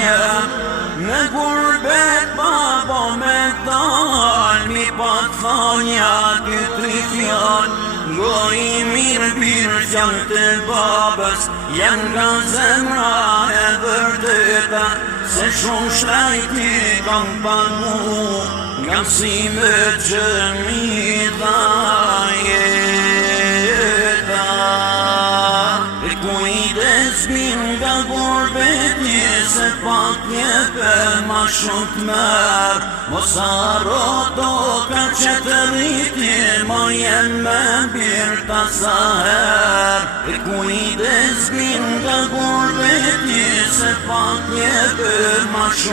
jem në gurbet babo me dal, mi pat thonja dy tri fjall. Ngo I mirë birqan të babës, janë nga zemra e vërteta, se shumë shtrajti kam panu, nga mësime që mi dha jeta. Kujdes min nga gurbeti, se pak jepe ma shumë të merë, mos haro do ka që të rriti, mo jem me birë ta sa herë. Kujdes min nga gurbeti, se pak jepe ma shumë